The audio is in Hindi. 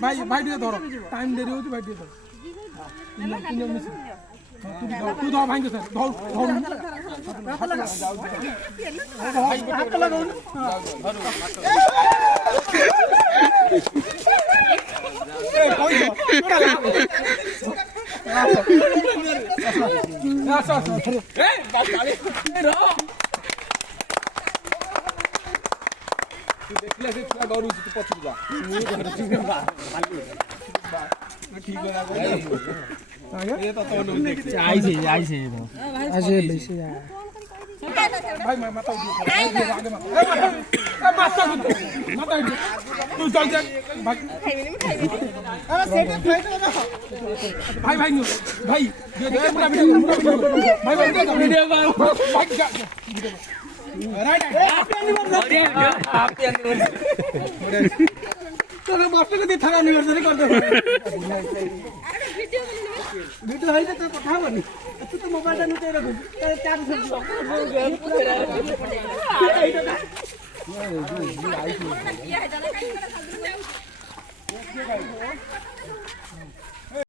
भाई भाई दिए धरो टाइम देरी होची भाई दिए धरो तू धर भाई के सर धर हाथ लगा हाथ लगाओ ए कोई ए बाप डाले रो तू देखले से छुआ गरू तू पछू जा ठीक है ये तो आई से ऐसे बेसी यार भाई मैं मत आगे मत तू चल जा भाई अरे सेट फ्लाइट ना भाई भाई भाई ये पूरा वीडियो भाई वीडियो भाई राइट आप तो मास्टर को दिखा एनिवर्सरी कर दो वीडियो है तो पठा बनी तू तो मोबाइल में तेरे को चार